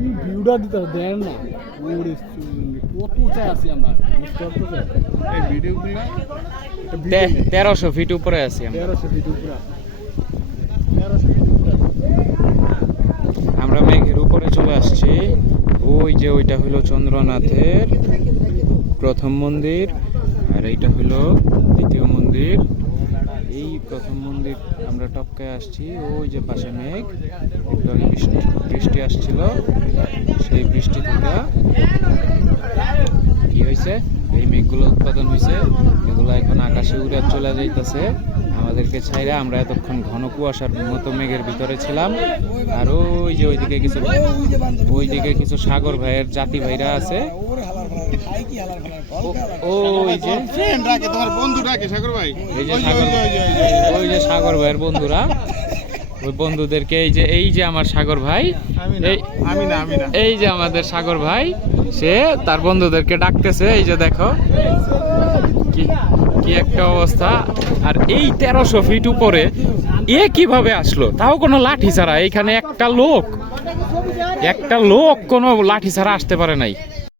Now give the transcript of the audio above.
কি ভিউটা দিতে দেন না। কত উঁচায় আছি আমরা? তেরোশো ফিট উপরে আছি আমরা। তেরোশো ভিডিও পুরা তেরোশো ভিডিও পুরা আমরা মেঘের উপরে চলে আসছি। ওই যে ওইটা হলো চন্দ্রনাথের প্রথম মন্দির আর এইটা হলো এই প্রথম মন্দির আমরা টপকায় আসছি। ওই যে পাশে মেঘ, একটু আগে বৃষ্টি বৃষ্টি আসছিল। সেই বৃষ্টি থেকে কি হয়েছে? এই মেঘগুলো উৎপাদন হয়েছে। এগুলো এখন আকাশে উড়ে চলে যাইতেছে। আমাদেরকে ছাইরা আমরা এতক্ষণ ঘন কুয়াশার মতো মেঘের ভিতরে ছিলাম। আর ওই যে ওইদিকে কিছু ওইদিকে কিছু সাগর ভাইয়ের জাতি ভাইরা আছে। সাগর ভাইয়ের বন্ধুরা ওই বন্ধুদেরকে এই যে এই যে আমার সাগর ভাই এই যে আমাদের সাগর ভাই, সে তার বন্ধুদেরকে ডাকতেছে, এই যে দেখো, কি একটা অবস্থা আর এই তেরোশো ফিট উপরে এ কীভাবে আসলো? তাও কোনো লাঠি ছাড়া, এইখানে একটা লোক একটা লোক, কোনো লাঠি ছাড়া আসতে পারে নাই।